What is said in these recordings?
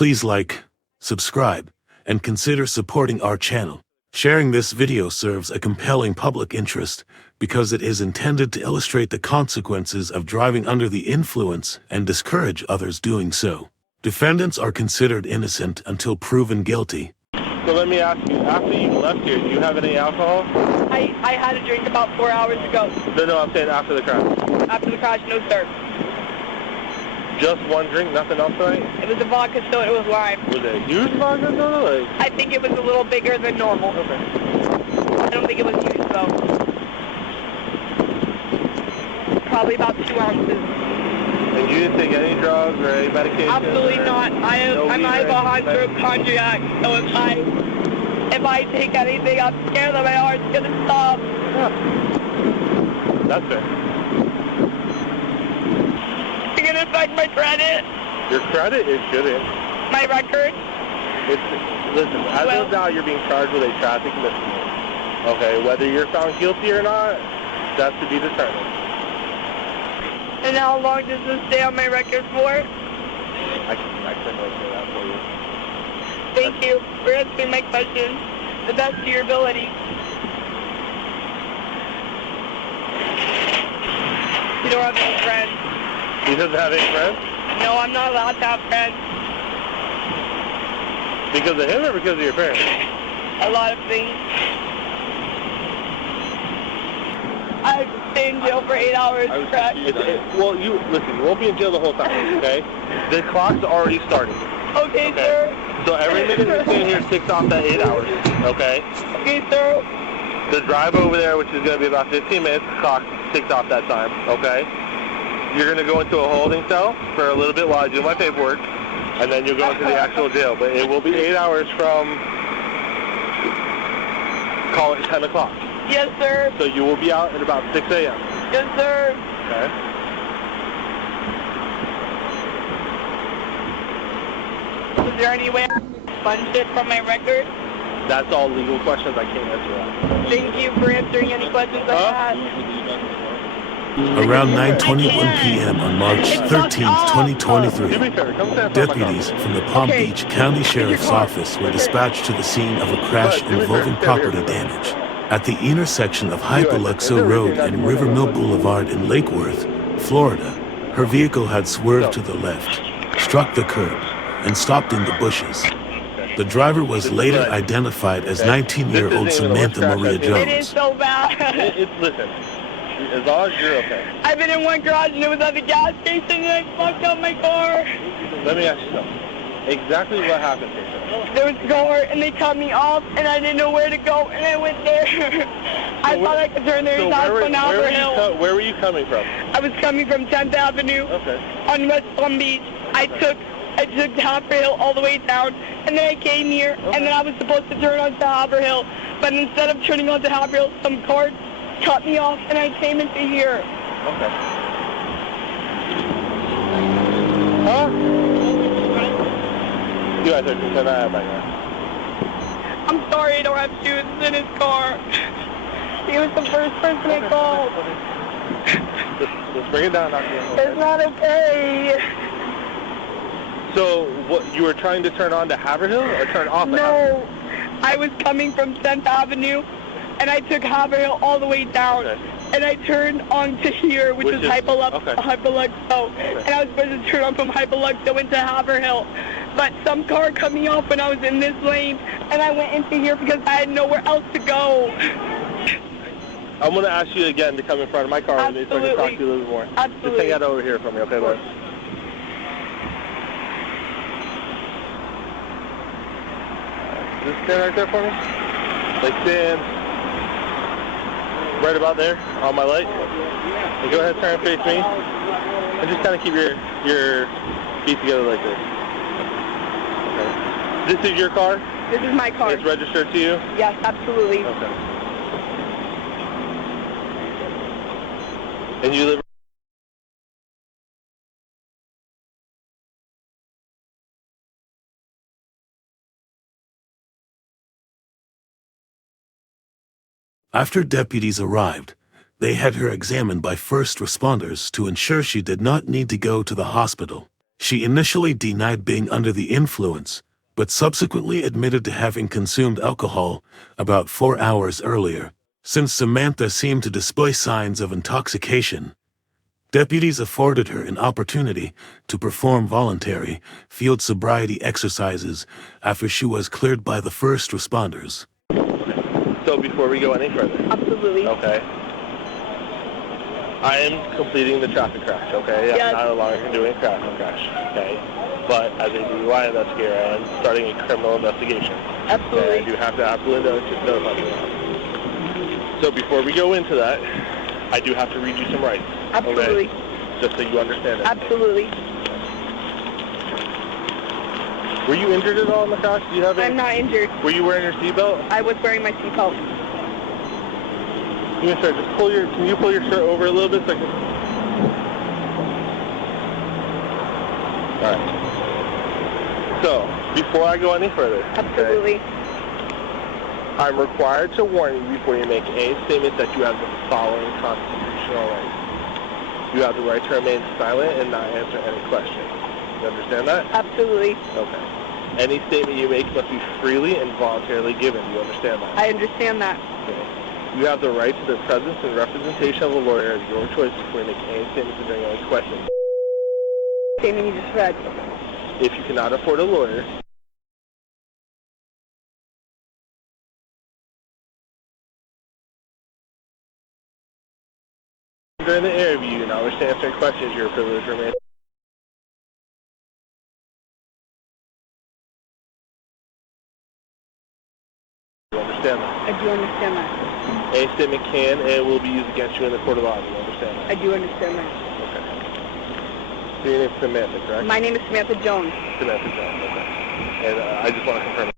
Please like, subscribe, and consider supporting our channel. Sharing this video serves a compelling public interest because it is intended to illustrate the consequences of driving under the influence and discourage others doing so. Defendants are considered innocent until proven guilty. So let me ask you, after you left here, do you have any alcohol? I had a drink about 4 hours ago. No, I'm saying after the crash. After the crash, no sir. Just one drink, nothing else tonight? It was a vodka soda, it was lime. Was it a huge vodka soda? I think it was a little bigger than normal. Okay. I don't think it was huge though. Probably about 2 ounces. And you didn't take any drugs or any medication? Absolutely not. I'm hypochondriac, so if I take anything, I'm scared that my heart's gonna stop. Yeah. That's fair. It's gonna affect my credit. Your credit is good in. My record. Listen, as of now, you're being charged with a traffic misdemeanor. Okay, whether you're found guilty or not, that's to be determined. And how long does this stay on my record for? I couldn't answer that for you. Thank you for answering my question the best of your ability. You don't have any friends. He doesn't have any friends? No, I'm not allowed to have friends. Because of him or because of your parents? A lot of things. I've stayed in jail for 8 hours, correct? Well, listen, you won't be in jail the whole time, okay? The clock's already started. Okay, sir. So every minute you're staying here ticks off that 8 hours, okay? Okay, sir. The drive over there, which is going to be about 15 minutes, the clock ticks off that time, okay? You're going to go into a holding cell for a little bit while I do my paperwork, and then you'll go into the actual jail. But it will be 8 hours from, call it 10 o'clock. Yes, sir. So you will be out at about 6 a.m. Yes, sir. Okay. Is there any way I can expunge it from my record? That's all legal questions. I can't answer that. Thank you for answering any questions I had. Around 9:21 p.m. on March 13, 2023, deputies from the Palm Beach County Sheriff's Office were dispatched to the scene of a crash involving property damage. At the intersection of Hypoluxo Road and Rivermill Boulevard in Lake Worth, Florida, her vehicle had swerved to the left, struck the curb, and stopped in the bushes. The driver was later identified as 19-year-old Samantha Maria Jones. It is so bad. Listen, as long as you're okay. I've been in one garage and it was at the gas station and I fucked up my car. Let me ask you something. Exactly what happened here? There was a car and they cut me off and I didn't know where to go and I went there. I thought I could turn there and where were you coming from? I was coming from 10th Avenue on West Palm Beach. I took Haverhill all the way down and then I came here and then I was supposed to turn onto Haverhill, but instead of turning onto Haverhill, some car cut me off and I came into here. Okay. Huh? You guys are concerned I have right now. I'm sorry I don't have shoes in his car. He was the first person I called. Let's bring it down. It's not okay. So, what, you were trying to turn on to Haverhill or turn off at Haverhill? No, I was coming from 10th Avenue and I took Haverhill all the way down. And I turned on to here, which is Hypoluxo. And I was supposed to turn on from Hypoluxo into Haverhill. But some car cut me off when I was in this lane, and I went into here because I had nowhere else to go. I'm going to ask you again to come in front of my car with me so I can talk to you a little more. Absolutely. Just hang out over here for me, okay, Lord? Just stand right there for me. Like stand right about there on my light. And go ahead and turn and face me. And just kind of keep your feet together like this. Okay. This is your car? This is my car. It's registered to you? Yes, absolutely. Okay. And you live... After deputies arrived, they had her examined by first responders to ensure she did not need to go to the hospital. She initially denied being under the influence, but subsequently admitted to having consumed alcohol about 4 hours earlier. Since Samantha seemed to display signs of intoxication, deputies afforded her an opportunity to perform voluntary field sobriety exercises after she was cleared by the first responders. So before we go any further. Absolutely. Okay. I am completing the traffic crash, okay? Yes. I'm no longer doing a traffic crash, okay? But as a DUI investigator, I am starting a criminal investigation. Absolutely. Okay? I do have to absolutely notify you. So before we go into that, I do have to read you some rights. Absolutely. Okay? Just so you understand it. Absolutely. Were you injured at all in the crash? Do you have I'm not injured. Were you wearing your seatbelt? I was wearing my seatbelt. Yes, sir. Just can you pull your shirt over a little bit so I can... All right. So, before I go any further... Absolutely. Okay, I'm required to warn you before you make any statement that you have the following constitutional rights. You have the right to remain silent and not answer any questions. You understand that? Absolutely. Okay. Any statement you make must be freely and voluntarily given. Do you understand that? I understand that. Okay. You have the right to the presence and representation of a lawyer of your choice before you make any statements or during any questions. Statement you just read. If you cannot afford a lawyer, during the interview, and I wish to answer any questions, you're privileged to remain. Do you understand that? I do understand that. Any statement can and will be used against you in the court of law. Do you understand that? I do understand that. Okay. So your name is Samantha, correct? My name is Samantha Jones. Samantha Jones, okay. And I just want to confirm.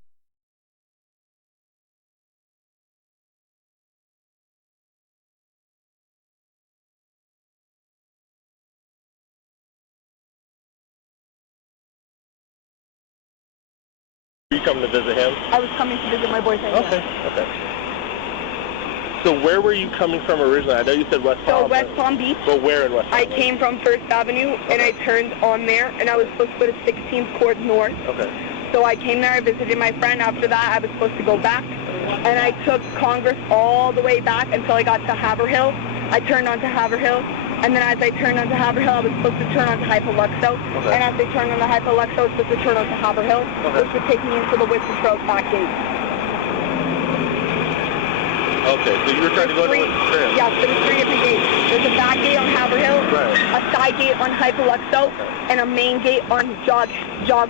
Are you coming to visit him? I was coming to visit my boyfriend. Okay, okay. So where were you coming from originally? I know you said West Palm. So West Palm Beach. But where in West Palm? I came from First Avenue, and I turned on there, and I was supposed to go to 16th Court North. Okay. So I came there, I visited my friend. After that, I was supposed to go back, and I took Congress all the way back until I got to Haverhill. I turned onto Haverhill, and then as I turned onto Haverhill, I was supposed to turn onto Hypoluxo. Okay. And as I turned onto Hypoluxo, I was supposed to turn onto Haverhill, which would take me into the Whistler Trails back gate. Okay, so you were trying to go to Whistler Trails? Yes, there was 3 different gates. There's a back gate on Haverhill, right, a side gate on Hypoluxo, and a main gate on Jog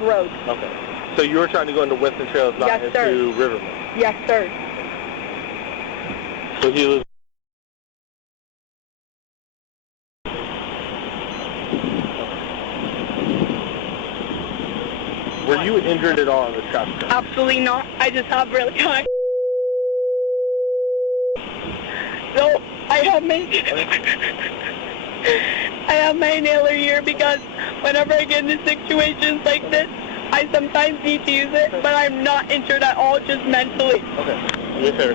Road. Okay. So you were trying to go into Whistler Trails, not Yes, into sir. Rivermill? Yes, sir. So he was... Were you injured at all in the traffic crash? Absolutely not. I just have really high. So I have my inhaler here because whenever I get into situations like this, I sometimes need to use it, but I'm not injured at all, just mentally. Okay. Do me a favor.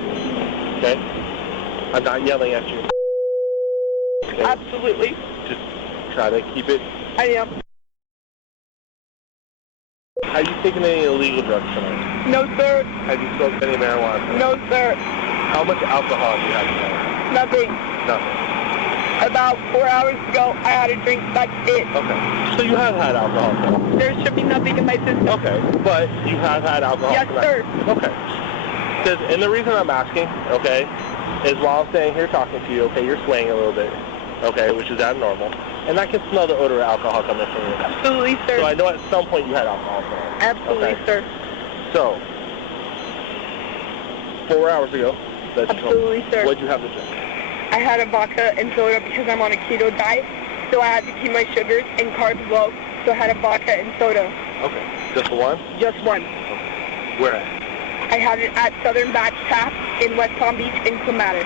Okay? I'm not yelling at you. Okay? Absolutely. Just try to keep it... I am. Have you taken any illegal drugs tonight? No, sir. Have you smoked any marijuana tonight? No, sir. How much alcohol do you have tonight? Nothing. Nothing. About 4 hours ago, I had a drink. That's it. Okay. So you have had alcohol tonight? There should be nothing in my system. Okay. But you have had alcohol Yes, tonight? sir. Okay. And the reason I'm asking, okay, is while I'm standing here talking to you, okay, you're swaying a little bit, okay, which is abnormal. And I can smell the odor of alcohol coming from you. Absolutely, sir. So I know at some point you had alcohol tonight. Absolutely, okay. sir. So, 4 hours ago, that you told me, Absolutely, sir. what'd you have to drink? I had a vodka and soda because I'm on a keto diet, so I had to keep my sugars and carbs low, so I had a vodka and soda. Okay. Just the one? Just one. Okay. Where at? I had it at Southern Batch Tap in West Palm Beach in Clematis.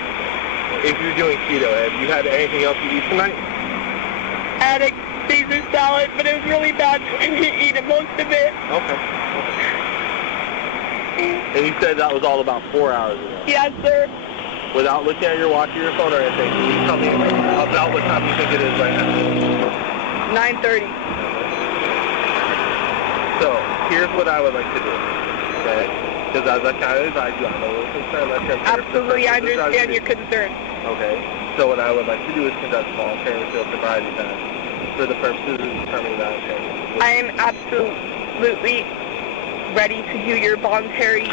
If you're doing keto, have you had anything else to eat tonight? I had a Caesar salad, but it was really bad for me to eat most of it. Okay. And you said that was all about 4 hours ago? Yes, sir. Without looking at your watch or your phone or anything, can you tell me about what time you think it is right now? 9:30. here's what I would like to do, okay? Because as I kind of advise you, I'm a little concerned. Absolutely, I understand your concern. Okay, so what I would like to do is conduct a voluntary field sobriety test for the purposes of determining that impairment. I am absolutely ready to do your voluntary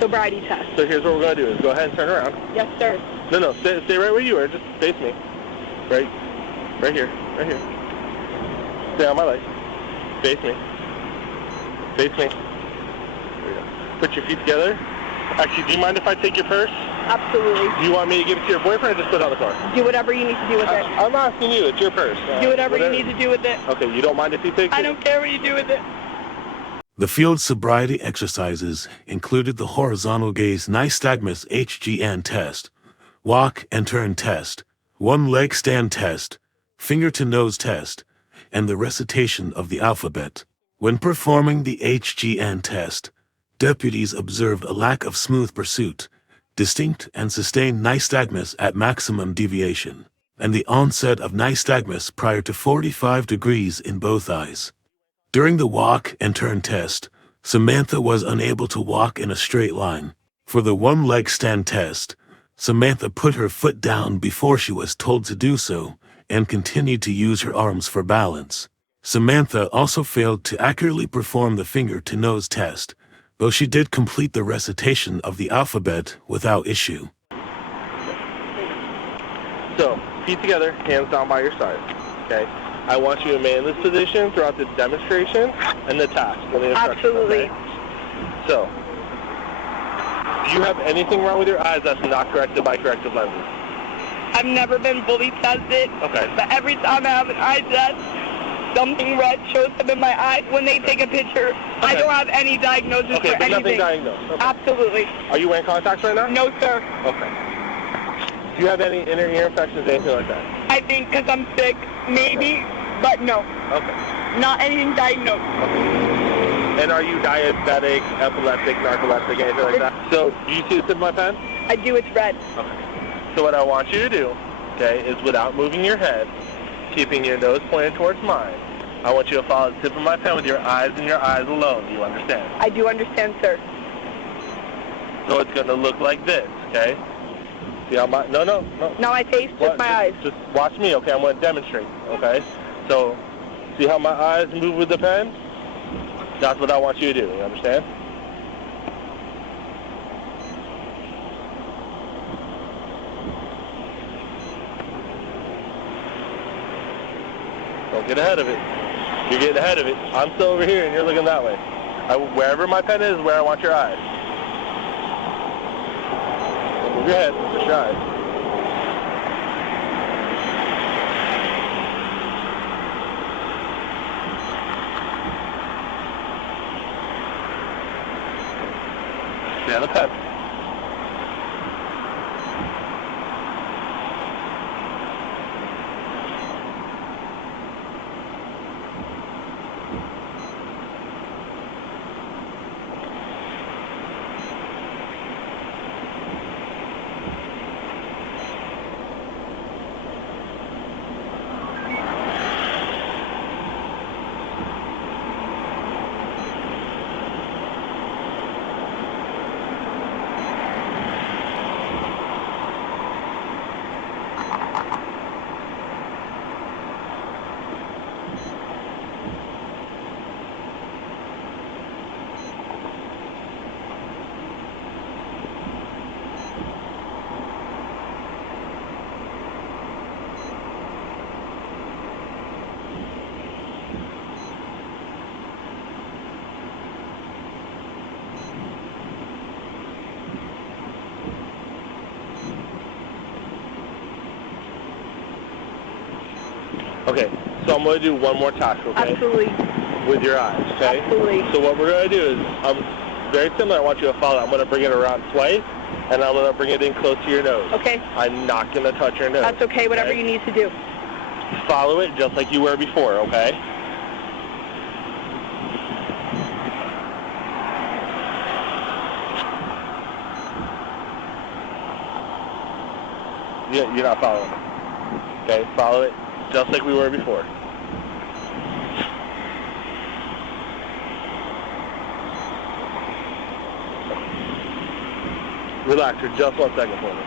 sobriety test. So here's what we're going to do is go ahead and turn around. Yes, sir. No, stay right where you are. Just face me. Right here. Stay on my leg. Face me. There we go. Put your feet together. Actually, do you mind if I take your purse? Absolutely. Do you want me to give it to your boyfriend or just put it on the car? Do whatever you need to do with it. I'm asking you. It's your purse. Do whatever you need to do with it. Okay, you don't mind if he takes it? I don't care what you do with it. The field sobriety exercises included the horizontal gaze nystagmus HGN test, walk and turn test, one leg stand test, finger to nose test, and the recitation of the alphabet. When performing the HGN test, deputies observed a lack of smooth pursuit, distinct and sustained nystagmus at maximum deviation, and the onset of nystagmus prior to 45 degrees in both eyes. During the walk and turn test, Samantha was unable to walk in a straight line. For the one leg stand test, Samantha put her foot down before she was told to do so and continued to use her arms for balance. Samantha also failed to accurately perform the finger-to-nose test, though she did complete the recitation of the alphabet without issue. So, feet together, hands down by your side, okay? I want you to remain in this position throughout the demonstration and the task. And the Absolutely. Okay? So, do you have anything wrong with your eyes that's not corrected by corrective lenses? I've never been fully tested. Okay. But every time I have an eye test, something red shows up in my eyes when they take a picture. Okay. I don't have any diagnosis for anything. Nothing diagnosed. Okay. Absolutely. Are you wearing contacts right now? No, sir. Okay. Do you have any inner ear infections, anything like that? I think because I'm sick, maybe, but no. Okay. Not anything diagnosed. Okay. And are you diabetic, epileptic, narcoleptic, anything like that? So, do you see the tip of my pen? I do, it's red. Okay. So what I want you to do, okay, is without moving your head, keeping your nose pointed towards mine, I want you to follow the tip of my pen with your eyes and your eyes alone. Do you understand? I do understand, sir. So it's going to look like this, okay? See how my... No. Now I taste with my eyes. Just watch me, okay? I'm going to demonstrate, okay? So, see how my eyes move with the pen? That's what I want you to do. You understand? Don't get ahead of it. You're getting ahead of it. I'm still over here and you're looking that way. Wherever my pen is where I want your eyes. Don't move your head, just your eyes. Stay on the pen. Okay, so I'm going to do one more task, okay? Absolutely. With your eyes, okay? Absolutely. So what we're going to do is, very similar, I want you to follow. I'm going to bring it around twice, and I'm going to bring it in close to your nose. Okay. I'm not going to touch your nose. That's okay, whatever you need to do. Follow it just like you were before, okay? You're not following it. Okay, follow it just like we were before. Relax for just 1 second for me.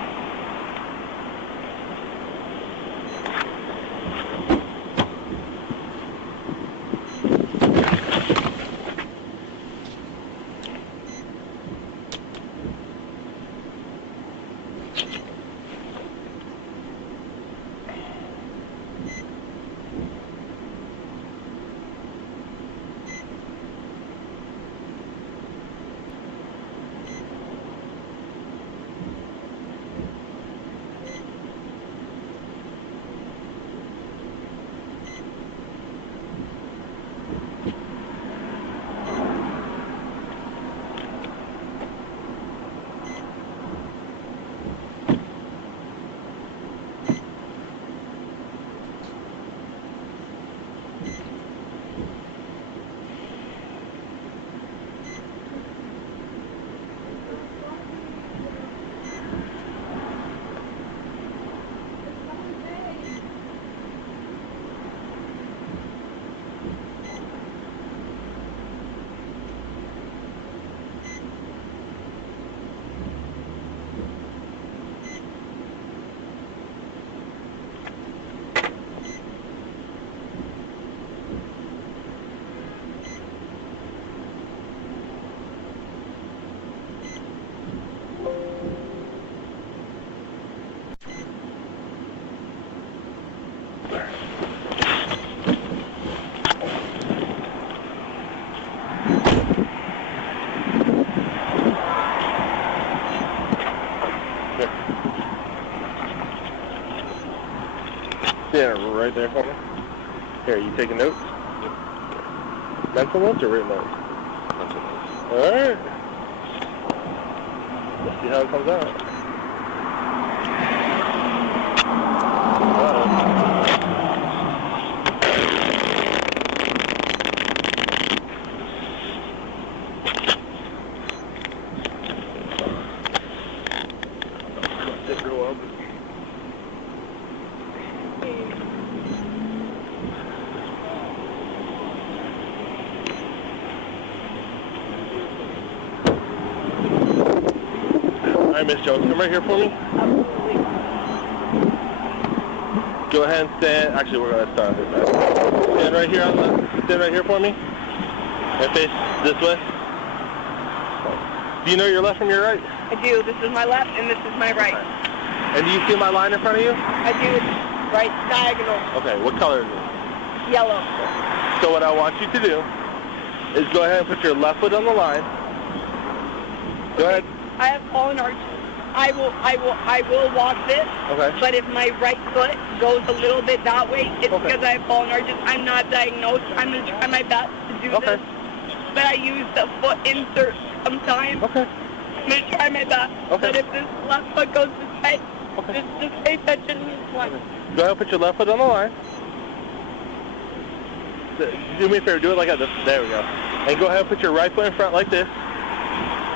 Yeah, right there for me. Here, you taking notes? Mental notes or written notes? Mental notes. Alright. Let's see how it comes out. Didn't go up. All right, Miss Jones, come right here for me. Absolutely. Go ahead and stand. Actually, we're going to start this side. Stand right here stand right here for me. And face this way. Do you know your left from your right? I do. This is my left and this is my right. And do you see my line in front of you? I do. It's right diagonal. Okay, what color is it? Yellow. So what I want you to do is go ahead and put your left foot on the line. Go ahead. I have fallen arches. I will walk this. Okay. But if my right foot goes a little bit that way, it's Okay. because I have fallen arches. I'm not diagnosed. I'm going to try my best to do Okay. this. But I use the foot insert sometimes. Okay. I'm going to try my best. Okay. But if this left foot goes this way, Okay. just pay attention to this one. Go ahead and put your left foot on the line. Do me a favor, do it like this. There we go. And go ahead and put your right foot in front like this.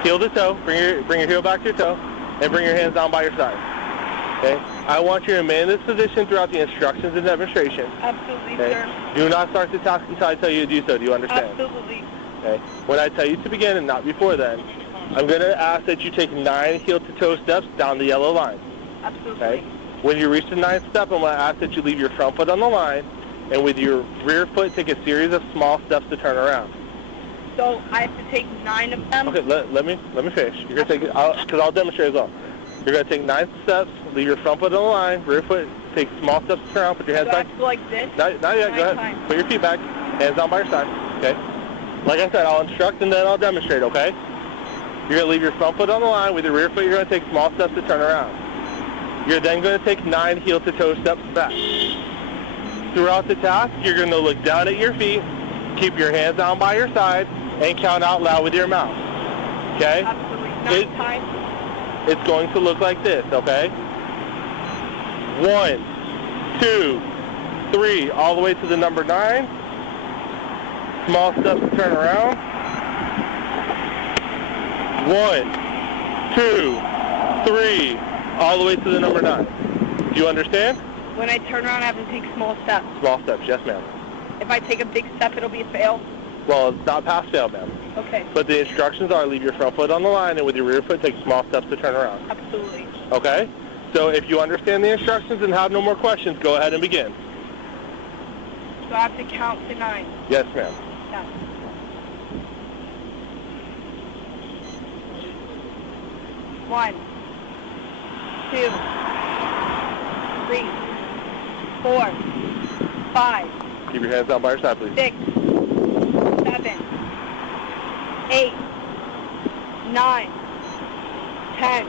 Heel to toe. Bring your heel back to your toe. And bring your hands down by your side. Okay? I want you to remain in this position throughout the instructions and demonstration. Absolutely, Okay? sir. Do not start the task until I tell you to do so. Do you understand? Absolutely. Okay? When I tell you to begin and not before then, I'm going to ask that you take 9 heel-to-toe steps down the yellow line. Absolutely. Okay? When you reach the 9th step, I'm going to ask that you leave your front foot on the line, and with your rear foot, take a series of small steps to turn around. So I have to take 9 of them? Okay, let me finish. You're going to take it, because I'll demonstrate as well. You're going to take 9 steps, leave your front foot on the line, rear foot, take small steps to turn around, put your hands So I back. have to like this? Not yet, go ahead. Time. Put your feet back, hands down by your side, okay? Like I said, I'll instruct and then I'll demonstrate, okay? You're going to leave your front foot on the line. With your rear foot, you're going to take small steps to turn around. You're then going to take 9 heel-to-toe steps back. Throughout the task, you're going to look down at your feet, keep your hands down by your side, and count out loud with your mouth, okay? Absolutely. 9 times. It's going to look like this, okay? 1, 2, 3, all the way to the number 9. Small steps to turn around. 1, 2, 3, all the way to the number 9. Do you understand? When I turn around, I have to take small steps. Small steps, yes, ma'am. If I take a big step, it'll be a fail. Well, it's not pass-fail, ma'am. Okay. But the instructions are leave your front foot on the line and with your rear foot take small steps to turn around. Absolutely. Okay? So if you understand the instructions and have no more questions, go ahead and begin. So I have to count to 9? Yes, ma'am. Yeah. 1, 2, 3, 4, 5. Keep your hands down by your side, please. 6, 7, 8, 9, 10,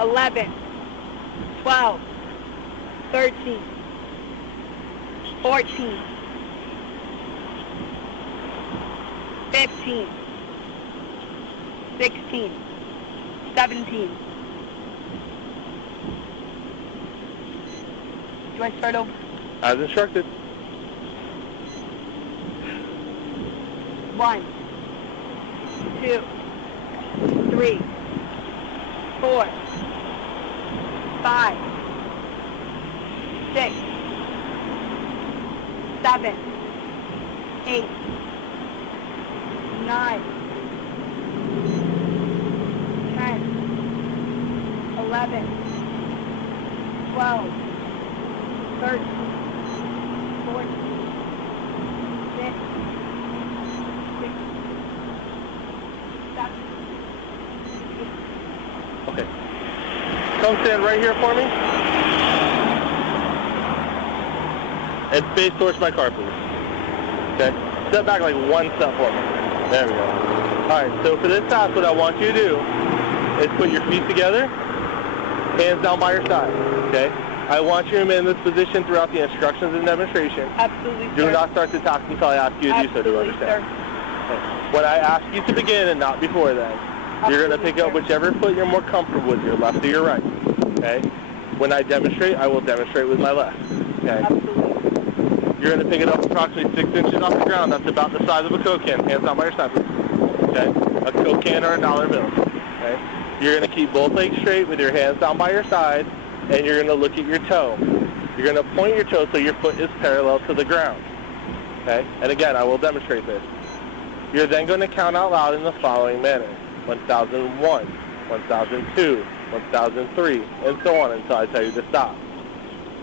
11, 12, 13, 14, 15, 16, 17. Do I start over? As instructed. 1, 2, 3, 4, 5, 6, 7, 8, 9, 10, 11, 12, 13, 14, 15, 7. Okay. Come stand right here for me. And face towards my car, please. Okay? Step back like 1 step for me. There we go. Alright, so for this task, what I want you to do is put your feet together, hands down by your side. Okay? I want you to remain in this position throughout the instructions and demonstration. Absolutely, sir. Do not start the task until I ask you to do so. Do you understand? Sir. Okay. When I ask you to begin and not before then, you're going to pick up whichever foot you're more comfortable with, your left or your right. Okay? When I demonstrate, I will demonstrate with my left. Okay? Absolutely. You're going to pick it up approximately 6 inches off the ground. That's about the size of a Coke can. Hands down by your side, please. Okay? A Coke can or a dollar bill. Okay? You're going to keep both legs straight with your hands down by your side, and you're going to look at your toe. You're going to point your toe so your foot is parallel to the ground. Okay? And again, I will demonstrate this. You're then going to count out loud in the following manner. 1001, 1002, 1003, and so on until I tell you to stop.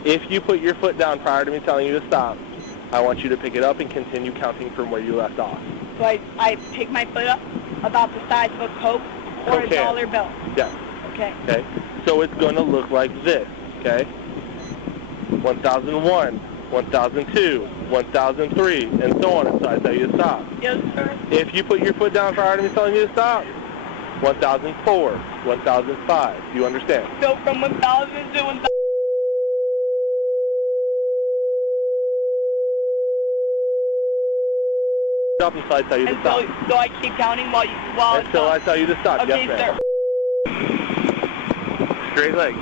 If you put your foot down prior to me telling you to stop, I want you to pick it up and continue counting from where you left off. So I pick my foot up about the size of a Coke or a dollar bill? Yes. Okay. Okay. So it's going to look like this, okay? 1001, 1002, 1003, and so on until I tell you to stop. Yes, sir. If you put your foot down prior to me telling you to stop, 1004, 1005. You understand? So from 1000 to 1000. Stop until I tell you to stop. So I keep counting while until I tell you to stop. Okay, yes, ma'am. Sir. Straight legs.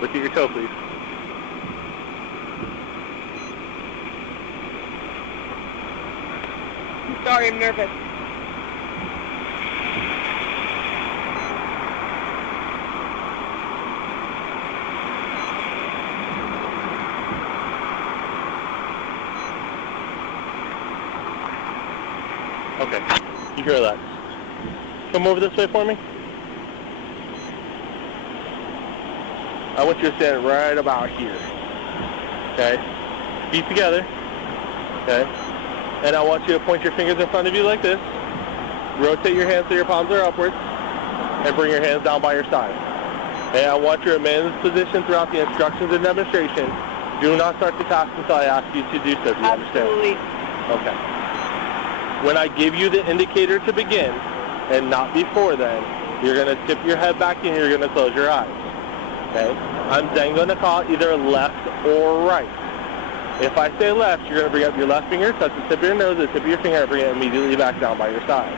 Look at your toe, please. I'm sorry, I'm nervous. Okay, you hear that? Come over this way for me. I want you to stand right about here. Okay? Feet together. Okay? And I want you to point your fingers in front of you like this. Rotate your hands so your palms are upwards. And bring your hands down by your side. Okay? I want you to remain in this position throughout the instructions and demonstration. Do not start the task until I ask you to do so. Do you understand? Absolutely. Okay. When I give you the indicator to begin, and not before then, you're going to tip your head back and you're going to close your eyes. Okay? I'm then going to call either left or right. If I say left, you're going to bring up your left finger, touch the tip of your nose, the tip of your finger, and bring it immediately back down by your side.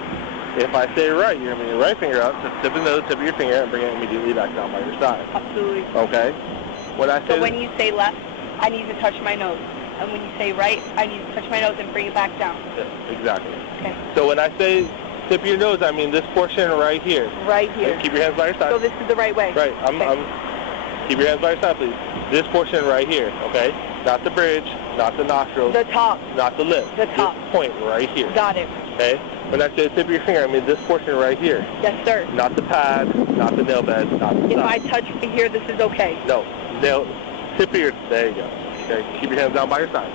If I say right, you're going to bring your right finger up, touch the tip of the nose, tip of your finger, and bring it immediately back down by your side. Absolutely. Okay? When I say so when you say left, I need to touch my nose. And when you say right, I need to touch my nose and bring it back down. Yes, exactly. Okay. So when I say tip of your nose, I mean this portion right here. Right here. Okay, keep your hands by your side. So this is the right way. Right. Keep your hands by your side, please. This portion right here, okay? Not the bridge, not the nostrils. The top. Not the lip. The top. This point right here. Got it. Okay? When I say the tip of your finger, I mean this portion right here. Yes, sir. Not the pad, not the nail bed, not the If top. I touch right here, this is okay? No. Tip of your, there you go. Okay? Keep your hands down by your side.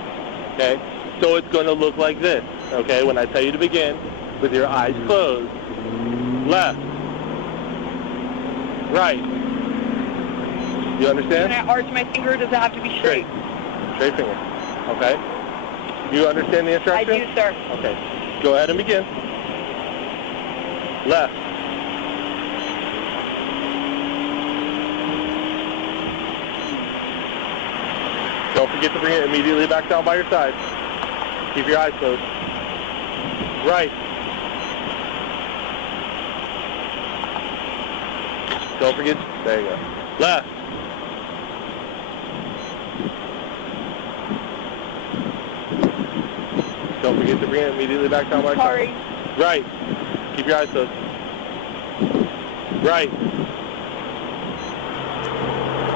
Okay? So it's going to look like this. Okay? When I tell you to begin, with your eyes closed. Left. Right. You understand? Can I arch my finger, or does it have to be straight? Straight finger. Okay? You understand the I instructions? do, sir. Okay. Go ahead and begin. Left. Don't forget to bring it immediately back down by your side. Keep your eyes closed. Right. Don't forget. There you go. Left. Don't forget to bring it immediately back down by your Sorry. side. Right. Keep your eyes closed. Right.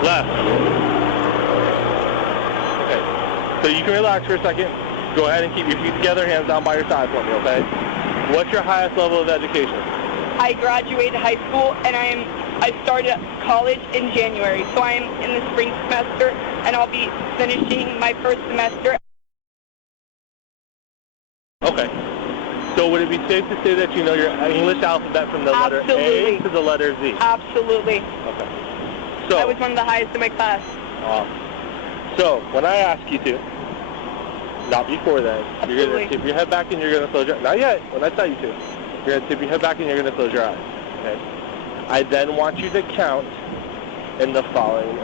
Left. Okay. So you can relax for a second. Go ahead and keep your feet together, hands down by your side for me, okay? What's your highest level of education? I graduated high school, and I started college in January. So I am in the spring semester, and I'll be finishing my first semester. Okay. So would it be safe to say that you know your English alphabet from the letter A to the letter Z? Absolutely. Okay. So I was one of the highest in my class. So when I ask you to, not before then, you're Absolutely. going to tip your head back and you're going to close your eyes. Not yet. When I tell you to, you're going to tip your head back and you're going to close your eyes. Okay. I then want you to count in the following,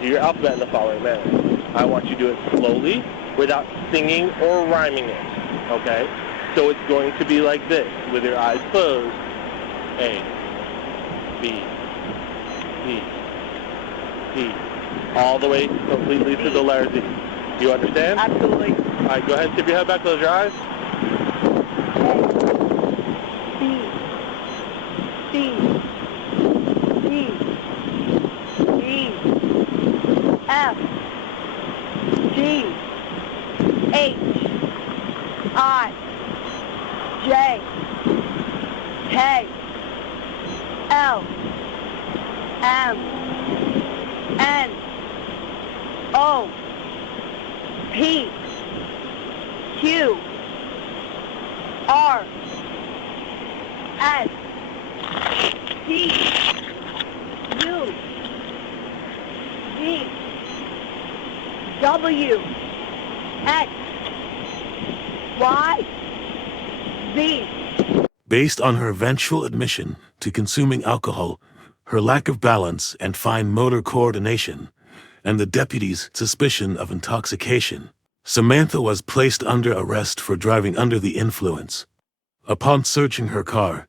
do your alphabet in the following manner. I want you to do it slowly without singing or rhyming it. Okay? So it's going to be like this, with your eyes closed. A, B, C, D, all the way completely to the letter Z. Do you understand? Absolutely. All right, go ahead and tip your head back, close your eyes. C, D, E, F, G, H, I, J, K, L, M, N, O, P, Q, R, S, T, U, V, W, X, Y, Z. Based on her eventual admission to consuming alcohol, her lack of balance and fine motor coordination, and the deputy's suspicion of intoxication, Samantha was placed under arrest for driving under the influence. Upon searching her car,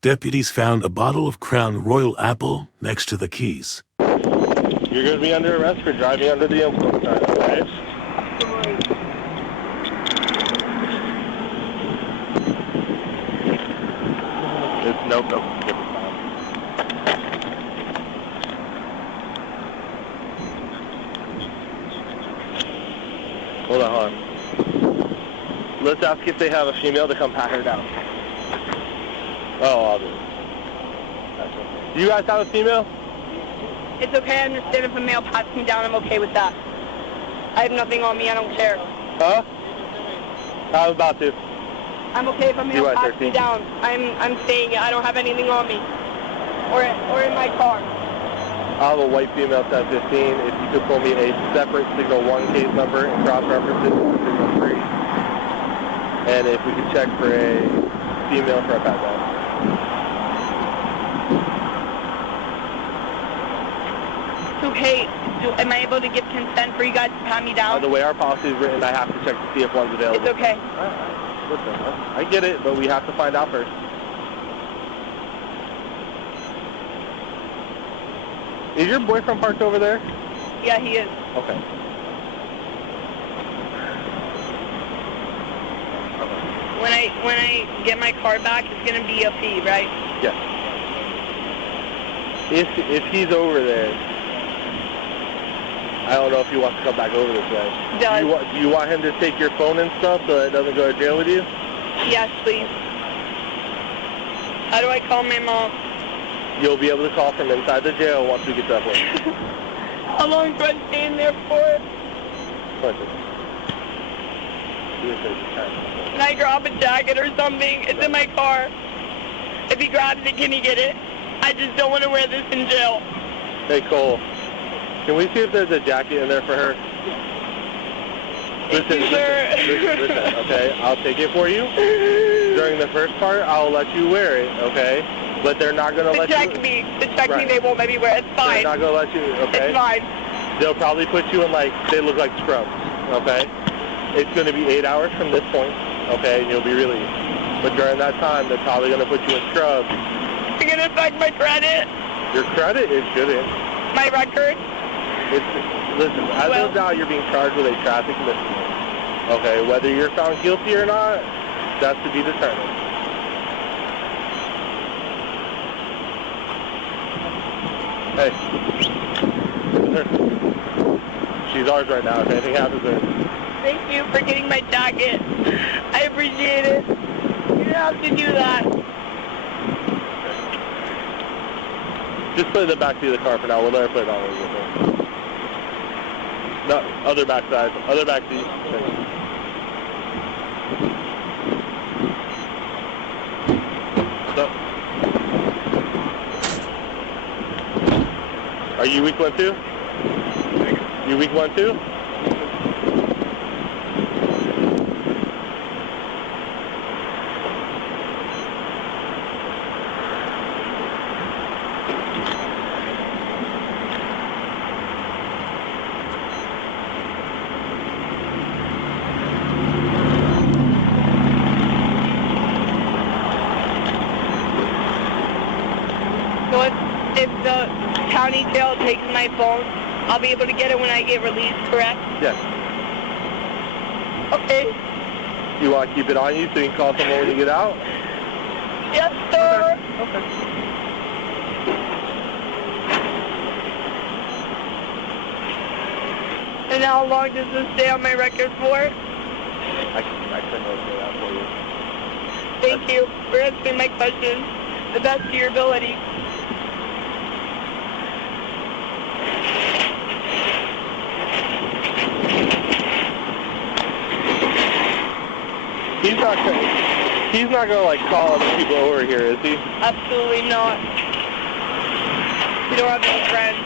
deputies found a bottle of Crown Royal Apple next to the keys. You're going to be under arrest for driving under the influence, right? Nope. Hold on. Let's ask if they have a female to come pat her down. Oh, I'll do it. That's okay. Do you guys have a female? It's okay, I understand if a male pats me down, I'm okay with that. I have nothing on me, I don't care. Huh? I'm about to. I'm okay if a male pats me down. I'm saying it, I don't have anything on me. Or in my car. I have a white female 1015. If you could pull me a separate signal 1 case number and cross-reference it to signal 3. And if we could check for a female for a pat down. Okay, am I able to give consent for you guys to pat me down? The way our policy is written, I have to check to see if one's available. It's okay. Listen, I get it, but we have to find out first. Is your boyfriend parked over there? Yeah, he is. Okay. When I get my car back, it's gonna be a fee, right? Yes. If he's over there, I don't know if he wants to come back over this way. Do you want him to take your phone and stuff so that it doesn't go to jail with you? Yes, please. How do I call my mom? You'll be able to call from inside the jail once we get to that point. How long do I stay in there for? Can I grab a jacket or something? It's in my car. If he grabs it, can he get it? I just don't want to wear this in jail. Hey, Cole. Can we see if there's a jacket in there for her? Listen, okay? I'll take it for you. During the first part, I'll let you wear it, okay? But they're not going to let you... To check me, they won't let me wear it. It's fine. They're not going to let you, okay? It's fine. They'll probably put you in, they look like scrubs, okay? It's going to be 8 hours from this point, okay? And you'll be released. But during that time, they're probably going to put you in scrubs. You're going to affect my credit? Your credit, it shouldn't. My record? Listen, as of now, you're being charged with a traffic misdemeanor. Okay, whether you're found guilty or not, that's to be determined. Hey. She's ours right now. If anything happens to her. Thank you for getting my jacket. I appreciate it. You didn't have to do that. Just put it in the back seat of the car for now. We'll never put it on with her. No, other back side. Other back seat. No. Are you weak 1 too? You weak 1 too? So if the county jail takes my phone, I'll be able to get it when I get released, correct? Yes. Okay. You want to keep it on you so you can call someone when you get out? Yes, sir. Okay. And how long does this stay on my record for? I couldn't answer that for you. Thank you for answering my questions the best of your ability. He's not going to call other people over here, is he? Absolutely not. You don't have any friends.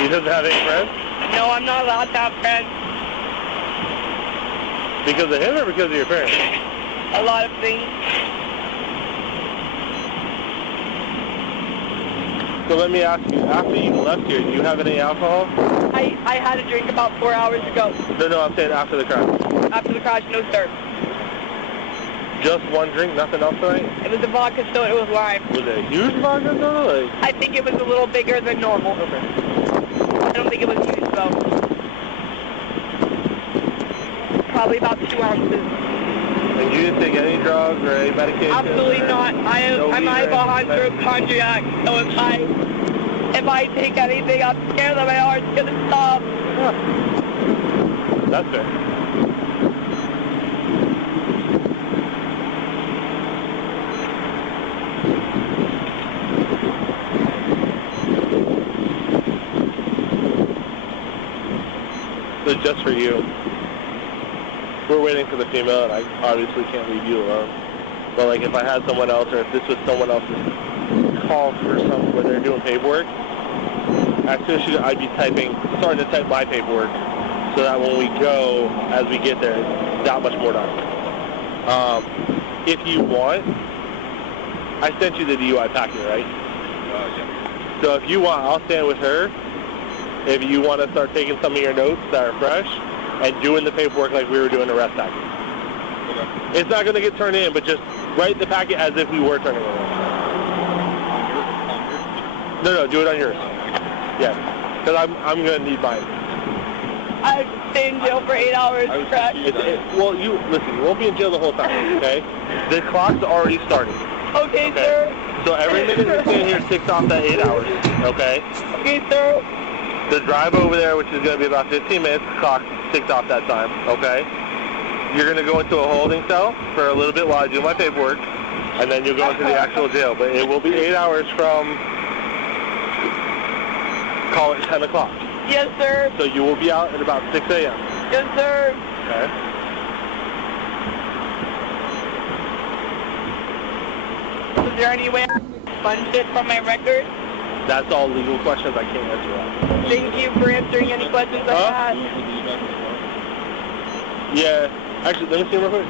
He doesn't have any friends? No, I'm not allowed to have friends. Because of him or because of your parents? A lot of things. So let me ask you, after you left here, do you have any alcohol? I had a drink about 4 hours ago. No, I'm saying after the crash. After the crash, no sir. Just one drink, nothing else tonight? It was a vodka soda with lime. Was it a huge vodka soda? I think it was a little bigger than normal. Okay. I don't think it was huge though. Probably about 2 ounces. And you didn't take any drugs or any medication? Absolutely not. I'm hypochondriac, so if I take anything, I'm scared that my heart's gonna stop. Huh. That's fair. So just for you, we're waiting for the female, and I obviously can't leave you alone. But if I had someone else, or if this was someone else's call for where they're doing paperwork, as soon as I'd be starting to type my paperwork, so that when we go, as we get there, it's that much more done. If you want, I sent you the DUI packet, right? Yeah. So if you want, I'll stand with her. If you want to start taking some of your notes that are fresh and doing the paperwork like we were doing the arrest packet. Okay. It's not going to get turned in, but just write the packet as if we were turning it in. No, do it on yours. Yeah, because I'm going to need mine. I stay in jail for 8 hours, correct? Well, you won't be in jail the whole time, okay? The clock's already started. Okay, sir. So every minute you're staying here ticks off that 8 hours, okay? Okay, sir. The drive over there, which is going to be about 15 minutes, clock ticked off that time, okay? You're going to go into a holding cell for a little bit while I do my paperwork, and then you'll go into the actual jail. But it will be 8 hours from, call it 10 o'clock. Yes, sir. So you will be out at about 6 a.m. Yes, sir. Okay. Is there any way I can expunge it from my record? That's all legal questions. I can't answer that. Thank you for answering any questions I had. Yeah. Actually, let me see real quick.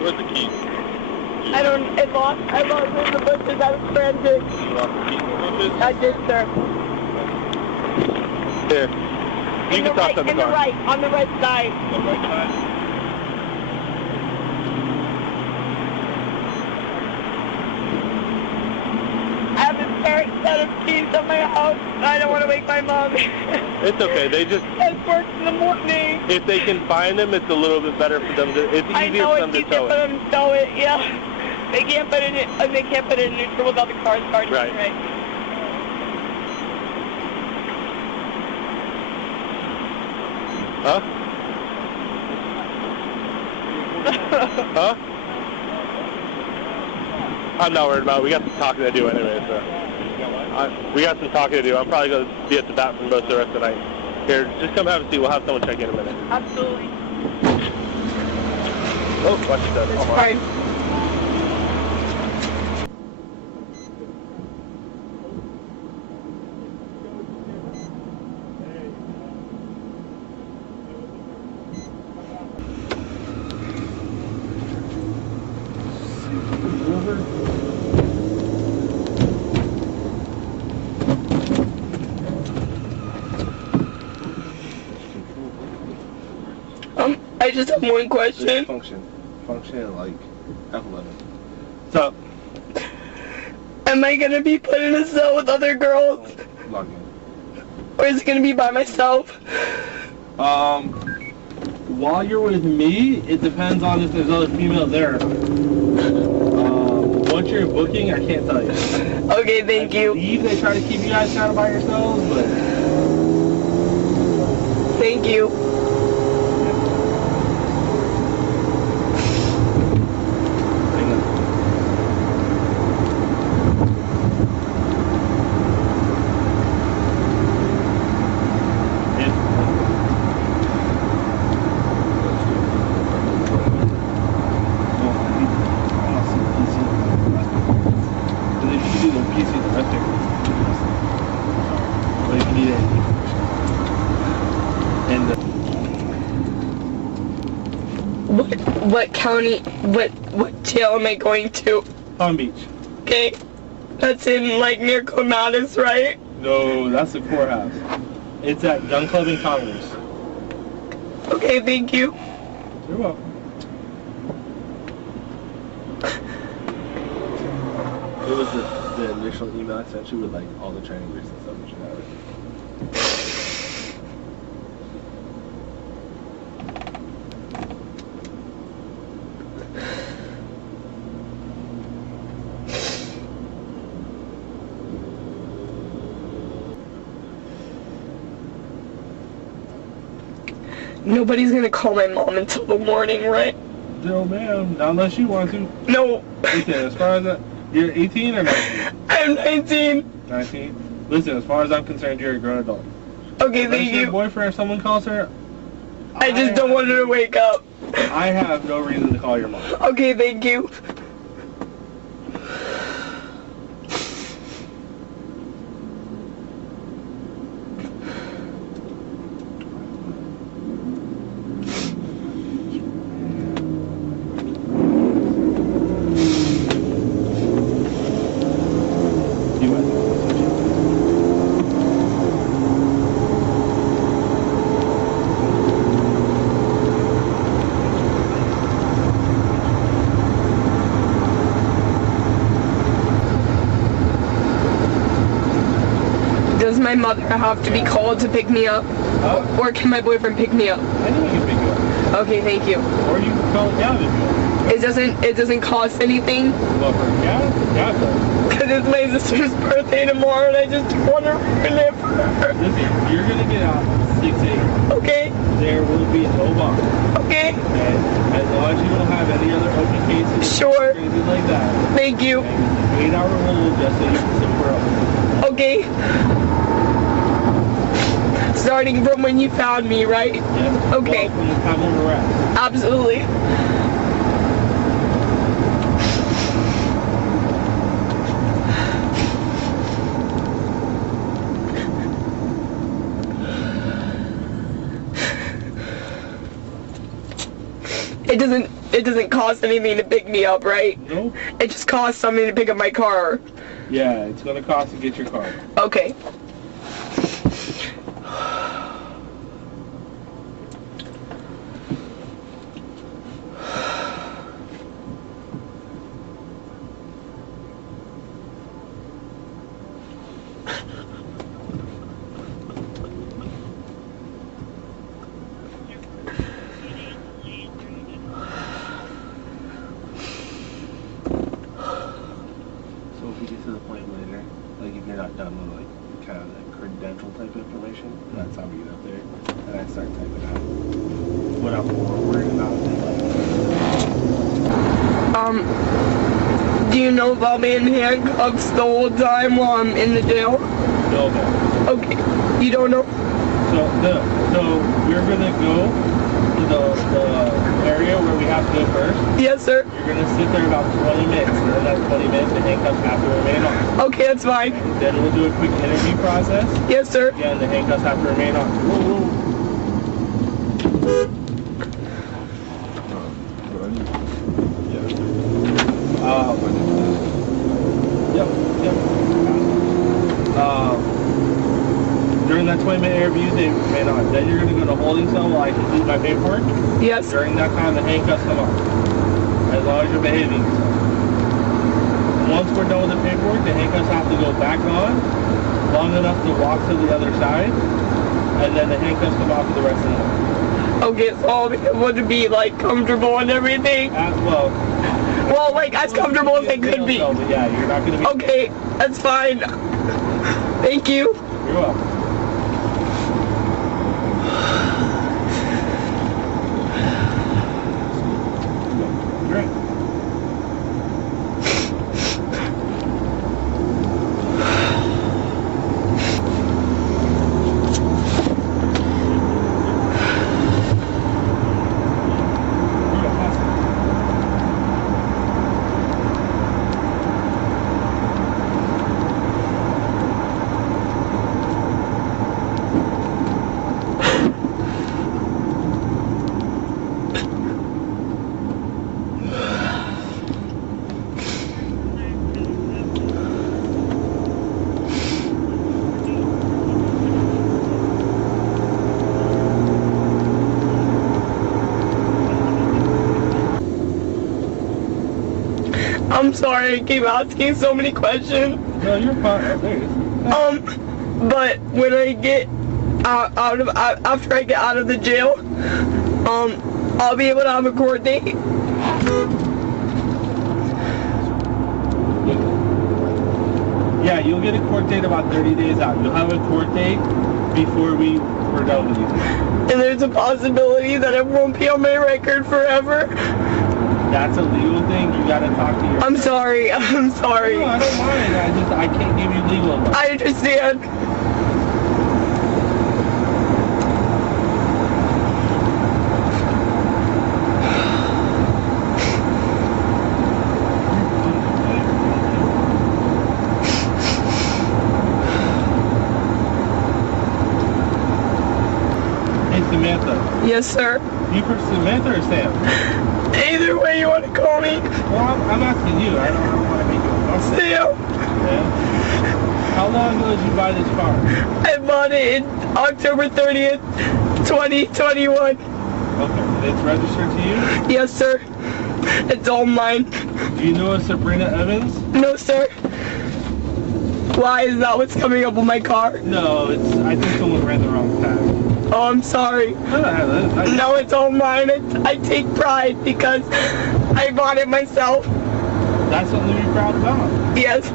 Where's the key? I lost it in the bushes. I was frantic. You lost the key in the bushes? I did, sir. Here. You can talk to the car. On the right side. The right side? I have a spare set of keys at my house. I don't want to wake my mom. It's okay. They just... It works in the morning. If they can find them, it's a little bit better for them to... It's easier for them to tow it. I know it's easier for them to tow it, yeah. They can't put it in neutral without the car starting. Right. Huh? Huh? I'm not worried about it. We got some talking to do anyway, so. We got some talking to do. I'm probably going to be at the bat for most of the rest of the night. Here, just come have a seat. We'll have someone check in a minute. Absolutely. Oh, watch yourself. It's fine. I just have one question. Function like F11. What's up? Am I gonna be put in a cell with other girls? Log in. Or is it gonna be by myself? While you're with me, it depends on if there's other females there. Once you're booking, I can't tell you. Okay, thank you. I believe they try to keep you guys kind of by yourselves, but... Thank you. What county, what jail am I going to? Palm Beach. Okay. That's in, like, near Clematis, right? No, that's the courthouse. It's at Gun Club in Congress. Okay, thank you. You're welcome. It was the initial email I sent you with, like, all the training groups and stuff that you have. Nobody's gonna call my mom until the morning, right? No, ma'am. Not unless you want to. No. Listen, as far as that, you're 18 or 19? I'm 19. 19? Listen, as far as I'm concerned, you're a grown adult. Okay, Unless thank your you. boyfriend or someone calls her, I just don't want her to wake up. I have no reason to call your mom. Okay, thank you. Does my mother have to be called to pick me up? Or can my boyfriend pick me up? Anyone can pick you up. Okay, thank you. Or you can call it down if you want. It doesn't cost anything? Well, for gas, gas does. because it's my sister's birthday tomorrow and I just want to live for her. Listen, you're going to get out 6 8. Okay. There will be no bond. Okay. And as long as you don't have any other open cases, sure. or anything like that. Thank you. 8-hour hold just so you can sit for us. Okay. Starting from when you found me, right? Yeah. Okay. Well, from the time of arrest. Absolutely. It doesn't cost anything to pick me up, right? Nope. It just costs something to pick up my car. Yeah, it's gonna cost to get your car. Okay. So if we get to the point later, like if you're not done with like kind of the credential type information, that's how we get up there. And I start typing out what I'm more worried about. Do you know if I'll be in handcuffs the whole time while I'm in the jail? No, no. Okay. You don't know? So we're gonna go to the area where we have to go first. Yes, sir. You're gonna sit there about 20 minutes. And in that 20 minutes, the handcuffs have to remain on. Okay, that's fine. Then we'll do a quick interview process. Yes, sir. Again, the handcuffs have to remain on. Whoa. During that 20-minute interview, they remain on. Then you're going to go to holding cell while I complete my paperwork. Yes. During that time, the handcuffs come off. As long as you're behaving yourself. Once we're done with the paperwork, the handcuffs have to go back on long enough to walk to the other side, and then the handcuffs come off for the rest of the night. Okay, so I'll be able to be like comfortable and everything. Well, like as comfortable as I could be. But yeah, you're not going to be. Okay, that's fine. Thank you. You're welcome. Great. I'm sorry I keep asking so many questions. No, you're fine. There it is. But when I get after I get out of the jail, I'll be able to have a court date. Yeah, you'll get a court date about 30 days out. You'll have a court date before we're done with you. And there's a possibility that it won't be on my record forever. That's a legal thing. You gotta talk to your... I'm sorry. I'm sorry. No, I don't mind. I can't give you legal advice. I understand. Hey, Samantha. Yes, sir. You for Samantha or Sam? Either way you want to call me. Well, I'm asking you. I don't want to make you uncomfortable. Sam. Yeah? How long ago did you buy this car? I bought it in October 30th, 2021. Okay. It's registered to you? Yes, sir. It's all mine. Do you know a Sabrina Evans? No, sir. Why is that what's coming up on my car? No, I think someone ran the wrong tag. Oh, I'm sorry. No, it's all mine. I take pride because I bought it myself. That's something to be proud about. Yes.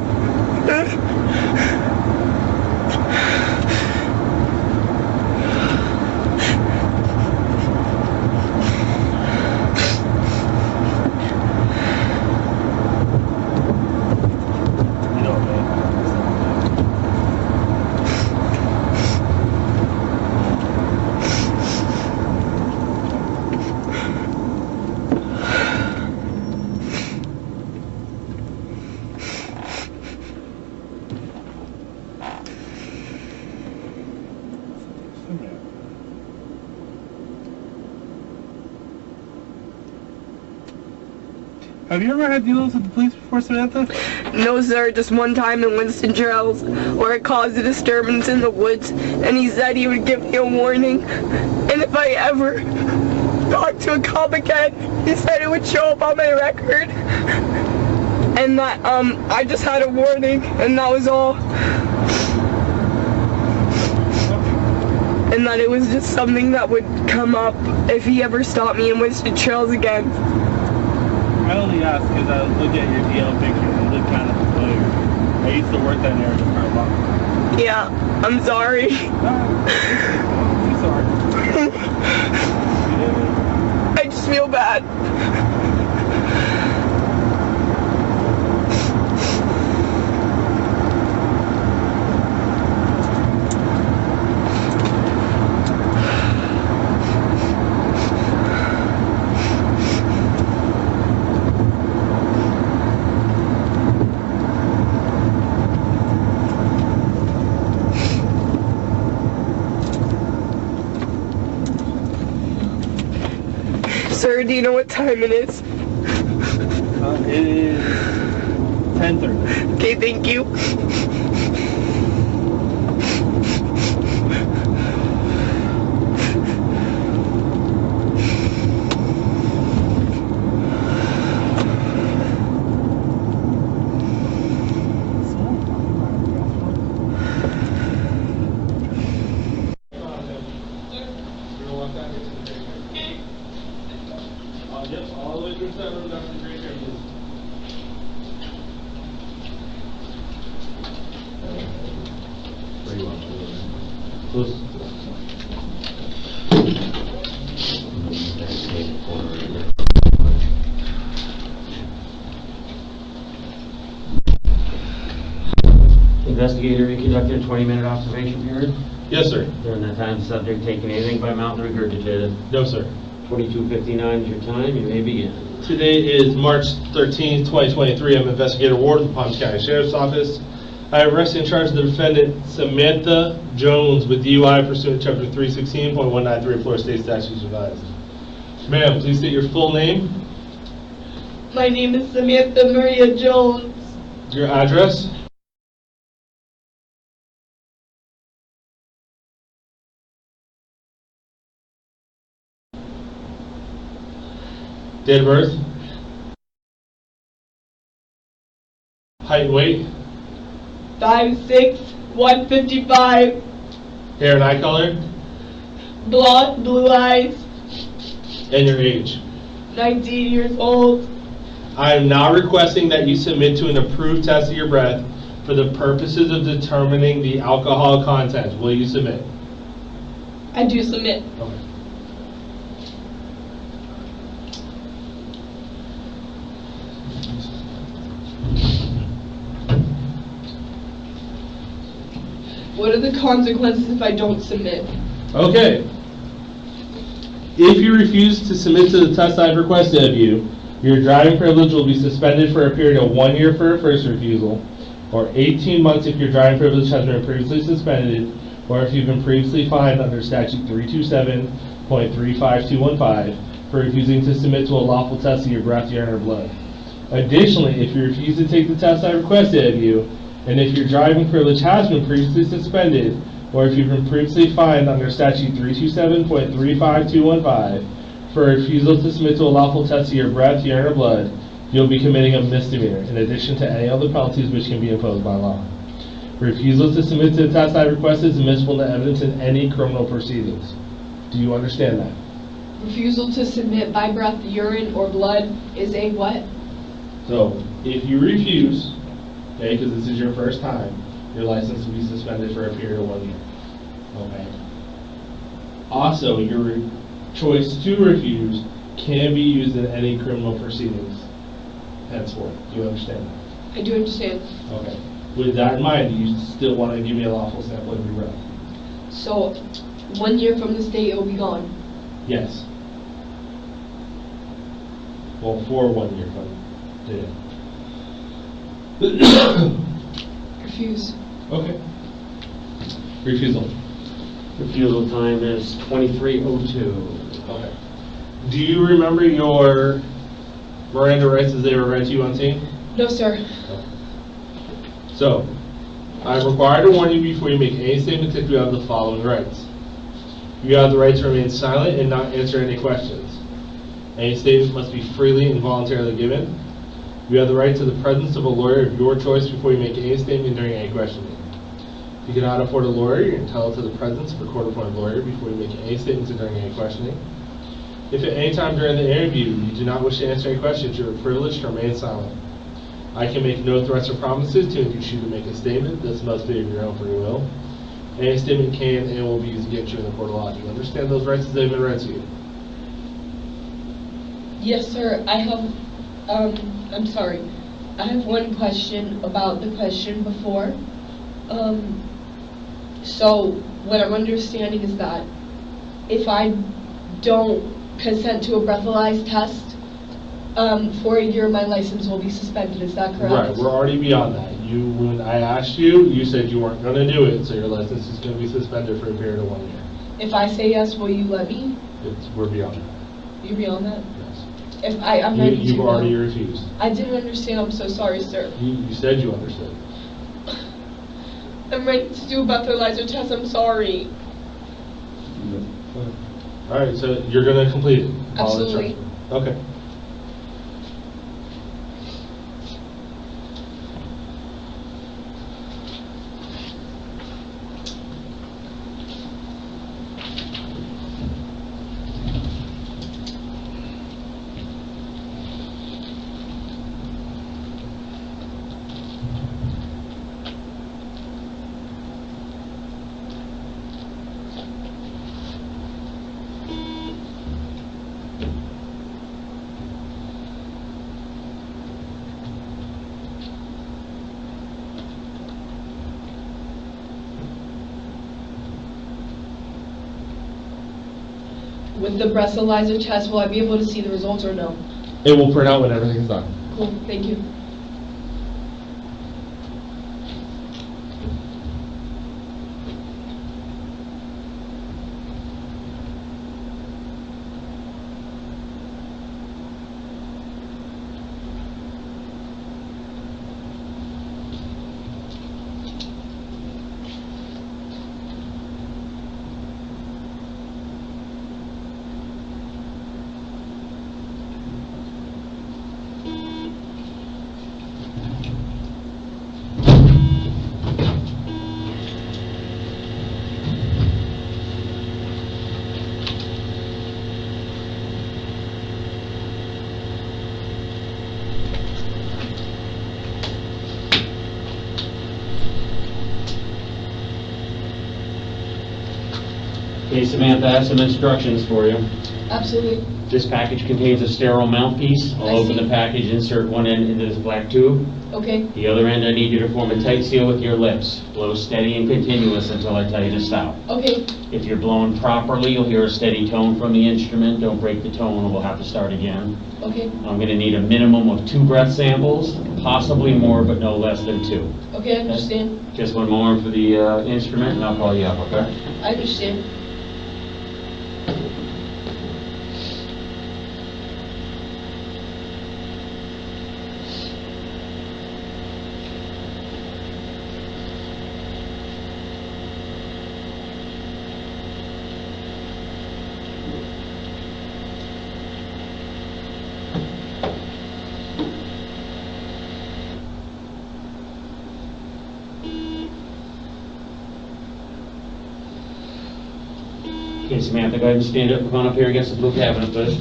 Have you ever had dealings with the police before, Samantha? No, sir, just one time in Winston Trails where it caused a disturbance in the woods, and he said he would give me a warning, and if I ever talked to a cop again, he said it would show up on my record, and that I just had a warning, and that was all. And that it was just something that would come up if he ever stopped me in Winston Trails again. I only asked because I looked at your DL picture and it looked kind of familiar. I used to work that area for a while. Yeah, I'm sorry. I'm sorry. I just feel bad. Sir, do you know what time it is? It is 10:30. Okay, thank you. Investigator, you conducted a 20-minute observation period. Yes, sir. During that time, the subject taken anything by mouth or regurgitated. No, sir. 22:59 is your time. You may begin. Today is March 13th, 2023. I'm Investigator Ward of the Palm Beach County Sheriff's Office. I have arrested and charged the defendant, Samantha Jones, with DUI pursuant to Chapter 316.193 of Florida State Statutes Revised. Ma'am, please state your full name. My name is Samantha Maria Jones. Your address. Date of birth. Height and weight. 5'6", 155, Hair and eye color. blonde, blue eyes, And your age. 19 years old. I am now requesting that you submit to an approved test of your breath for the purposes of determining the alcohol content. Will you submit? I do submit. Okay. What are the consequences if I don't submit? Okay. If you refuse to submit to the test I've requested of you, your driving privilege will be suspended for a period of 1 year for a first refusal, or 18 months if your driving privilege has been previously suspended, or if you've been previously fined under Statute 327.35215 for refusing to submit to a lawful test of your breath, urine, or blood. Additionally, if you refuse to take the test I requested of you, and if your driving privilege has been previously suspended, or if you've been previously fined under Statute 327.35215 for refusal to submit to a lawful test of your breath, urine, or blood, you'll be committing a misdemeanor, in addition to any other penalties which can be imposed by law. Refusal to submit to the test I requested is admissible into evidence in any criminal proceedings. Do you understand that? Refusal to submit by breath, urine, or blood is a what? So, if you refuse okay, because this is your first time, your license will be suspended for a period of 1 year, okay? Also, your choice to refuse can be used in any criminal proceedings henceforth. Do you understand that? I do understand. Okay. With that in mind, do you still want to give me a lawful sample of your breath? So, 1 year from this date, it will be gone. Yes. Well, for 1 year from today. Refuse. Okay. Refusal. Refusal time is 23:02. Okay. Do you remember your Miranda rights as they were read to you on scene? No, sir. So, I'm required to warn you before you make any statements if you have the following rights. You have the right to remain silent and not answer any questions. Any statement must be freely and voluntarily given. You have the right to the presence of a lawyer of your choice before you make any statement during any questioning. If you cannot afford a lawyer, you're entitled to the presence of a court-appointed lawyer before you make any statements during any questioning. If at any time during the interview you do not wish to answer any questions, you are privileged to remain silent. I can make no threats or promises to induce you to make a statement. This must be of your own free will. Any statement can and will be used against you in the court of law. Do you understand those rights as they've been read to you? Yes, sir. I have, I'm sorry. I have one question about the question before. So, what I'm understanding is that if I don't consent to a breathalyzer test, for a year my license will be suspended. Is that correct? Right, we're already beyond that. When I asked you, you said you weren't going to do it, so your license is going to be suspended for a period of 1 year. If I say yes, will you let me? We're beyond that. You're beyond that? Yes. If I'm ready to You've go. already refused. I didn't understand. I'm so sorry, sir. You said you understood. I'm ready to do a breathalyzer test. I'm sorry. All right, so you're going to complete it? Follow the Absolutely. instructions. Okay. With the breathalyzer test, will I be able to see the results or no? It will print out when everything's done. Cool. Thank you. Okay, Samantha, I have some instructions for you. Absolutely. This package contains a sterile mouthpiece. I'll I open see. the package, insert one end into this black tube. Okay. The other end, I need you to form a tight seal with your lips. Blow steady and continuous until I tell you to stop. Okay. If you're blowing properly, you'll hear a steady tone from the instrument. Don't break the tone or we'll have to start again. Okay. I'm going to need a minimum of 2 breath samples, possibly more, but no less than 2. Okay, I understand. Just one moment for the instrument and I'll call you up, okay? I understand. Okay, Samantha, go ahead and stand up. Come on up here against the blue cabinet, please.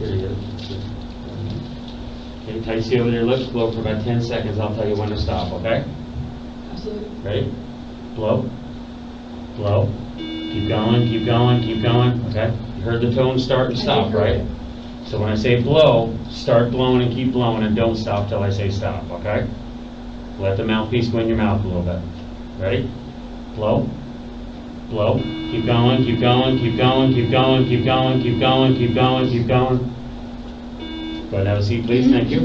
Very good. Okay. tight seal with your lips, blow for about 10 seconds. I'll tell you when to stop, okay? Absolutely. Ready? Blow. Blow. Keep going, keep going, keep going, okay? You heard the tone start and stop, right? So when I say blow, start blowing and keep blowing and don't stop till I say stop, okay? Let the mouthpiece go in your mouth a little bit. Ready? Blow. Blow. Keep going, keep going, keep going, keep going, keep going, keep going, keep going, keep going. Go ahead and have a seat, please. Thank you.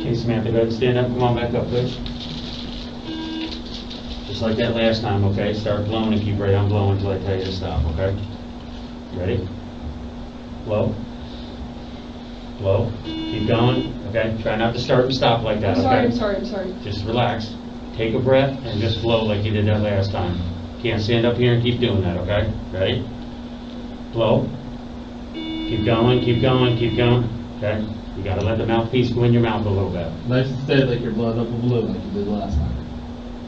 Okay, Samantha, go ahead and stand up. Come on back up, please. Just like that last time, okay? Start blowing and keep right on blowing until I tell you to stop, okay? Ready? Blow. Blow. Keep going, okay? Try not to start and stop like that, okay? I'm sorry. Just relax. Take a breath and just blow like you did that last time. Can't stand up here and keep doing that, okay? Ready? Blow. Keep going, keep going, keep going, okay? You gotta let the mouthpiece go in your mouth a little bit. Nice and steady like you're blowing up a balloon like you did last time.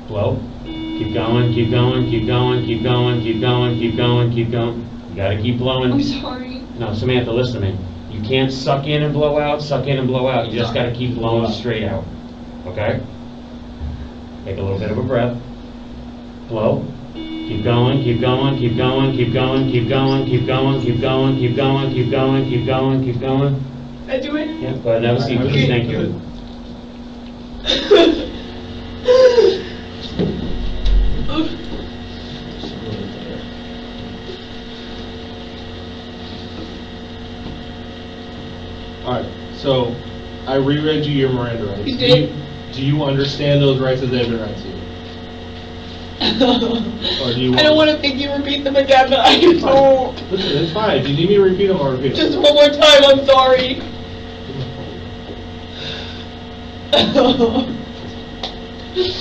Blow. Keep going, keep going, keep going, keep going, keep going, keep going, keep going. You gotta keep blowing. I'm sorry. No, Samantha, listen to me. You can't suck in and blow out, suck in and blow out. You just gotta keep blowing straight out. Okay? Take a little bit of a breath. Blow. Keep going, keep going, keep going, keep going, keep going, keep going, keep going, keep going, keep going, keep going, keep going. I do it? Yeah, go ahead and have a seat, please. Thank you. Alright, so I reread you your Miranda rights. You did? Do you understand those rights as they've been read to you? Or do you I don't want to make you repeat them again, but I don't. Listen, it's fine. If you need me to repeat them, I'll repeat them. Just one more time, I'm sorry.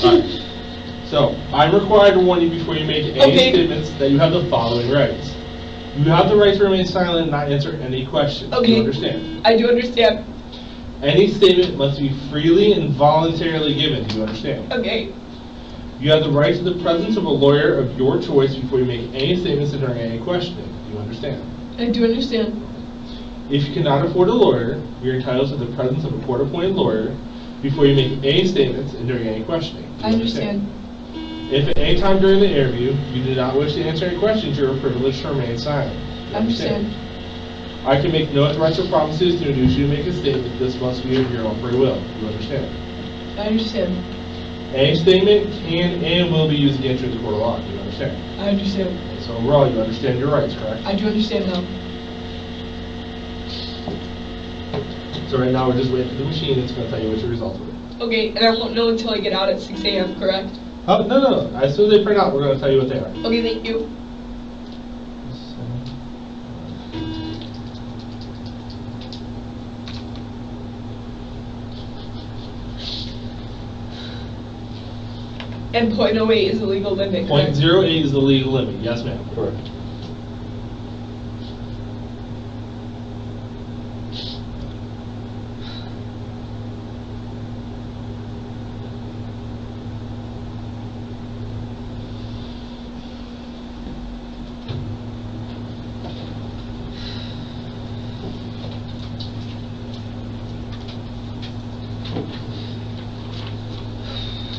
Alright. So, I'm required to warn you before you make any statements that you have the following rights. You have the right to remain silent and not answer any questions. Okay. Do you understand? I do understand. Any statement must be freely and voluntarily given. Do you understand? Okay. You have the right to the presence of a lawyer of your choice before you make any statements and during any questioning. Do you understand? I do understand. If you cannot afford a lawyer, you're entitled to the presence of a court-appointed lawyer before you make any statements and during any questioning. Do you I understand. If at any time during the interview you do not wish to answer any questions, you are privileged to remain silent. Do you I understand. I can make no threats or promises to induce you to make a statement. This must be of your own free will. Do you understand? I understand. Any statement can and will be used against you in the court of law. Do you understand? I understand. So overall, you understand your rights, correct? I do understand now. So right now, we're just waiting for the machine. It's going to tell you what your results were. Okay, and I won't know until I get out at 6 a.m., correct? No. As soon as they print out, we're going to tell you what they are. Okay, thank you. And .08 is the legal limit, correct? 0.08 is the legal limit. Yes, ma'am. Correct.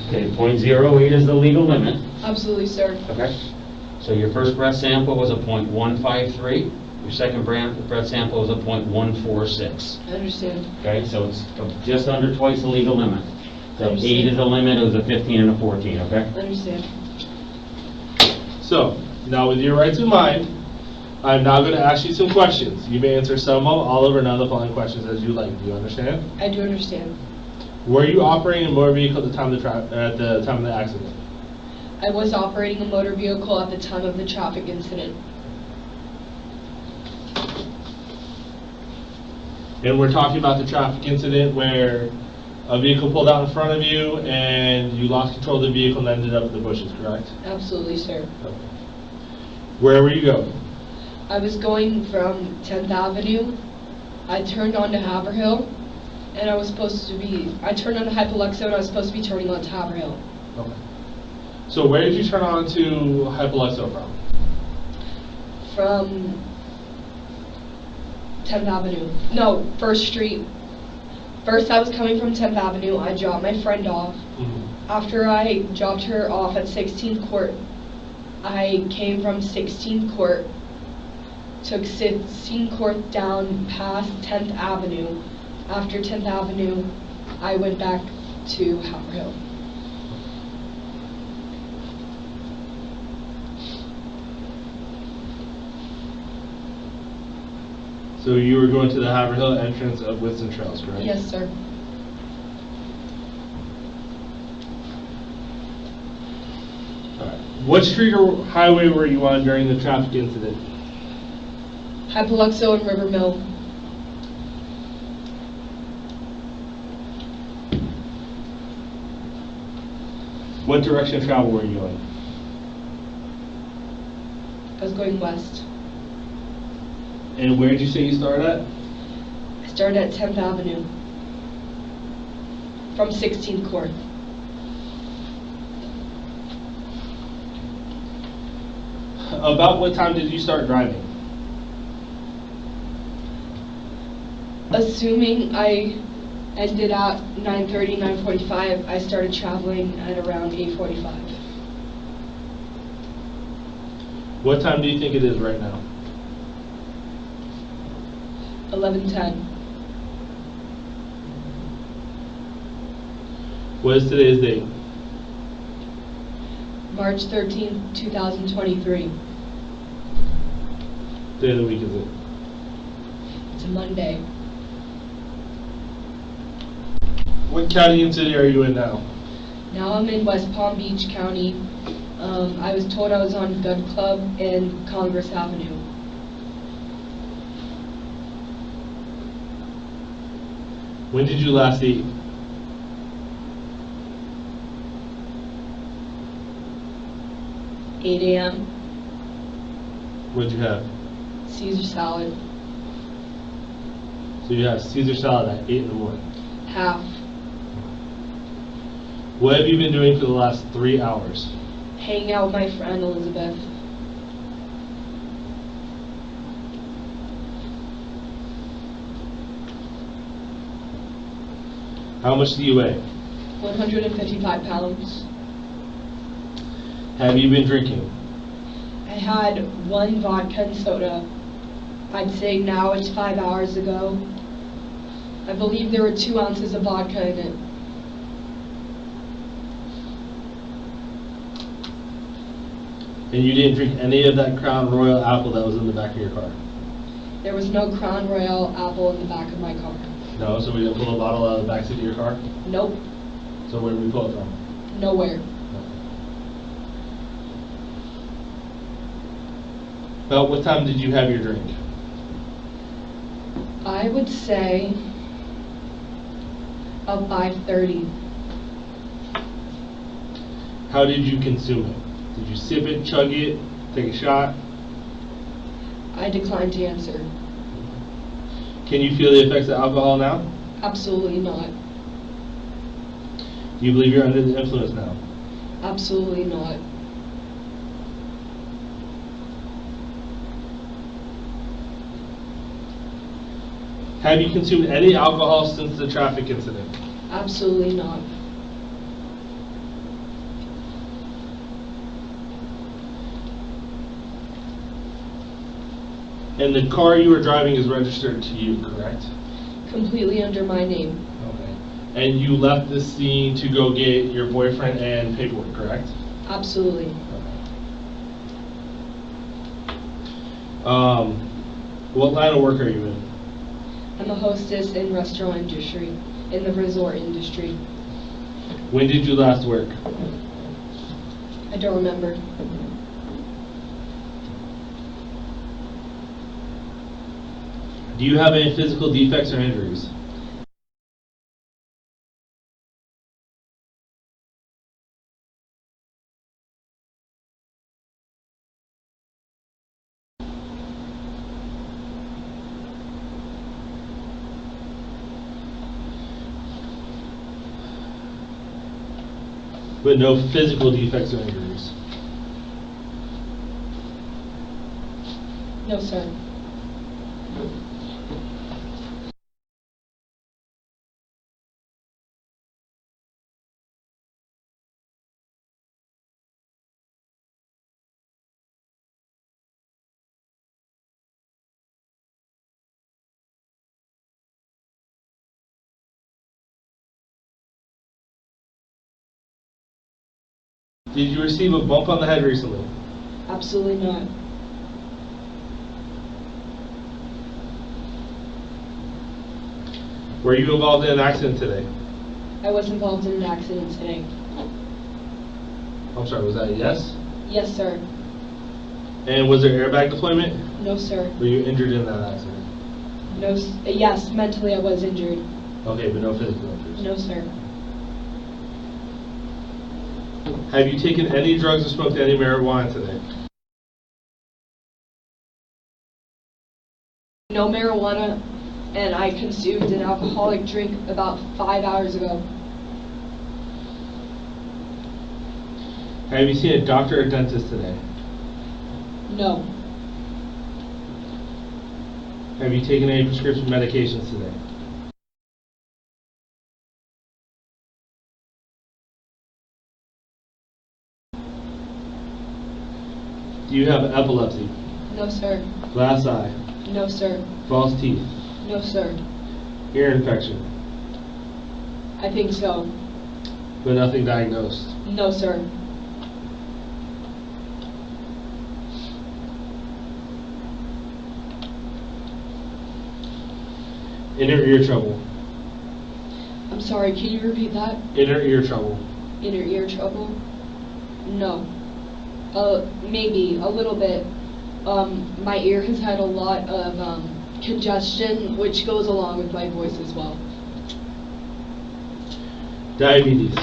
Okay, .08 is the legal limit. Absolutely, sir. Okay. So your first breath sample was a .153. Your second breath sample was a .146. I understand. Okay, so it's just under twice the legal limit. So I 8 understand. is the limit, it was a 15 and a 14, okay? I understand. So, now with your rights in mind, I'm now going to ask you some questions. You may answer some of them, all of or none of the following questions as you like. Do you understand? I do understand. Were you operating a motor vehicle at the time of the accident? I was operating a motor vehicle at the time of the traffic incident. And we're talking about the traffic incident where a vehicle pulled out in front of you and you lost control of the vehicle and ended up in the bushes, correct? Absolutely, sir. Okay. Where were you going? I was going from 10th Avenue I turned onto Haverhill, and I turned onto Hypoluxo, and I was supposed to be turning onto Haverhill. Okay. So where did you turn on to Hypoluxo from? From 10th Avenue. No, 1st Street. First, I was coming from 10th Avenue. I dropped my friend off. After I dropped her off at 16th Court, I came from 16th Court, took 16th Court down past 10th Avenue. After 10th Avenue, I went back to Haverhill. So you were going to the Haverhill entrance of Whitson Trails, correct? Yes, sir. Alright. What street or highway were you on during the traffic incident? Hypoluxo and Rivermill. What direction of travel were you on? I was going west. And where did you say you started at? I started at 10th Avenue from 16th Court. About what time did you start driving? Assuming I ended at 9:30, 9:45, I started traveling at around 8:45. What time do you think it is right now? 11:10. What is today's date? March 13th, 2023. Day of the week is it? It's a Monday. What county and city are you in now? Now I'm in West Palm Beach County. I was told I was on Gun Club and Congress Avenue. When did you last eat? $8 a.m. What did you have? Caesar salad. So you have Caesar salad at 8 in the morning. Half. What have you been doing for the last 3 hours? Hanging out with my friend Elizabeth. How much do you weigh? 155 pounds. Have you been drinking? I had one vodka and soda. I'd say now it's 5 hours ago. I believe there were 2 ounces of vodka in it. And you didn't drink any of that Crown Royal apple that was in the back of your car? There was no Crown Royal apple in the back of my car. No, so we didn't pull a bottle out of the backseat of your car? Nope. So where did we pull it from? Nowhere. About what time did you have your drink? I would say about 5:30. How did you consume it? Did you sip it, chug it, take a shot? I declined to answer. Can you feel the effects of alcohol now? Absolutely not. Do you believe you're under the influence now? Absolutely not. Have you consumed any alcohol since the traffic incident? Absolutely not. And the car you were driving is registered to you, correct? Completely under my name. Okay. And you left the scene to go get your boyfriend and paperwork, correct? Absolutely. Okay. What line of work are you in? I'm a hostess in restaurant industry, in the resort industry. When did you last work? I don't remember. Do you have any physical defects or injuries? But no physical defects or injuries. No, sir. Did you receive a bump on the head recently? Absolutely not. Were you involved in an accident today? I was involved in an accident today. I'm sorry, was that a yes? Yes, sir. And was there airbag deployment? No, sir. Were you injured in that accident? No. Yes, mentally I was injured. Okay, but no physical injuries. No, sir. Have you taken any drugs or smoked any marijuana today? No marijuana, and I consumed an alcoholic drink about 5 hours ago. Have you seen a doctor or dentist today? No. Have you taken any prescription medications today? Do you have epilepsy? No, sir. Glass eye? No, sir. False teeth? No, sir. Ear infection? I think so. But nothing diagnosed? No, sir. Inner ear trouble? I'm sorry, can you repeat that? Inner ear trouble? Inner ear trouble? No. Maybe a little bit. My ear has had a lot of congestion, which goes along with my voice as well. Diabetes?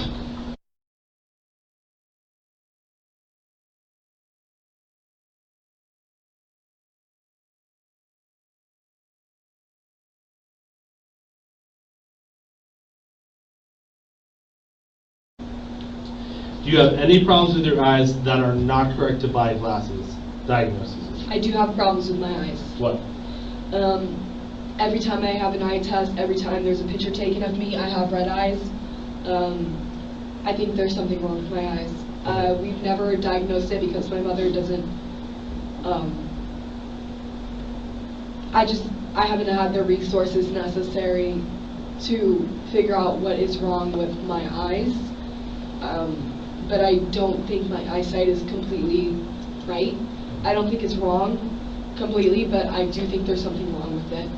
Do you have any problems with your eyes that are not correct to buy glasses? Diagnoses? I do have problems with my eyes. What? Every time I have an eye test, every time there's a picture taken of me, I have red eyes. I think there's something wrong with my eyes. We've never diagnosed it because my mother doesn't, I haven't had the resources necessary to figure out what is wrong with my eyes. But I don't think my eyesight is completely right. I don't think it's wrong completely, but I do think there's something wrong with it.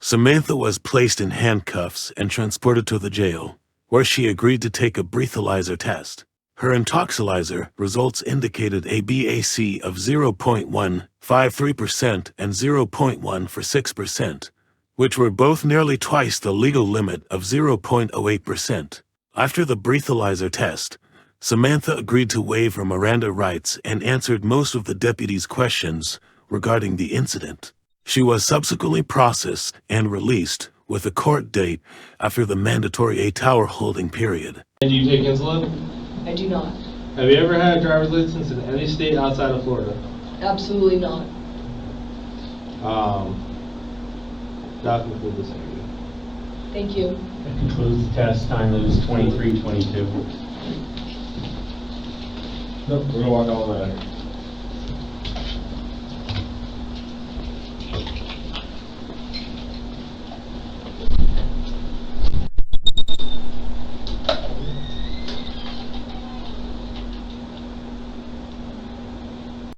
Samantha was placed in handcuffs and transported to the jail, where she agreed to take a breathalyzer test. Her intoxilyzer results indicated a BAC of 0.153% and 0.146%, which were both nearly twice the legal limit of 0.08%. After the breathalyzer test, Samantha agreed to waive her Miranda rights and answered most of the deputies' questions regarding the incident. She was subsequently processed and released with a court date after the mandatory 8-hour holding period. And do you take insulin? I do not. Have you ever had a driver's license in any state outside of Florida? Absolutely not. That concludes this interview. Thank you. That concludes the test. Time is 23:22. Nope, we're gonna walk all the way.